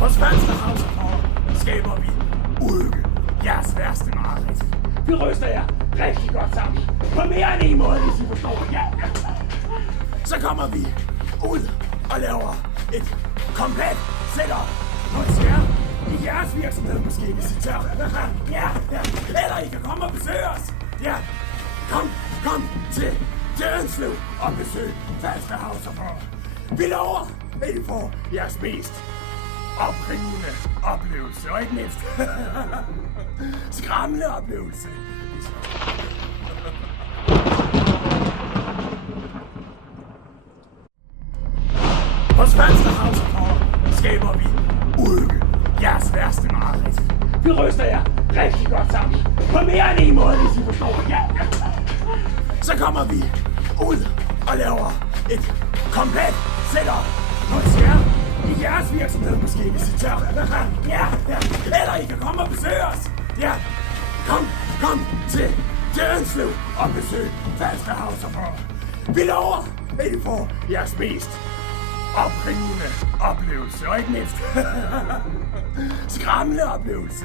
Hos Falsterhauserfor skaber vi ulke, jeres værste mareridt. Vi ryster jer rigtig godt sammen. På mere end en måde, hvis I forstår. Ja. Så kommer vi ud og laver et komplet setup hos jer i jeres virksomhed måske, hvis I tør. Ja. Eller I kan komme og besøge os. Ja. Kom til Ønslev og besøg Falsterhauserfor. Vi lover, at I får jeres mest opringende oplevelse, og ikke mindst skræmmende oplevelse. Hos Falsterhauserfor skaber vi ulke, jeres værste mareridt. Vi ryster jer rigtig godt sammen. På mere end en måde, hvis I forstår. Ja. Så kommer vi ud og laver et komplet setup hos jer i jeres virksomhed måske, hvis I tør. Ja. Eller I kan komme og besøge os. Ja. Kom til Ønslev og besøg Falsterhauserfor. Vi lover, at I får jeres mest opringende oplevelse, og ikke mindst skræmmende oplevelse.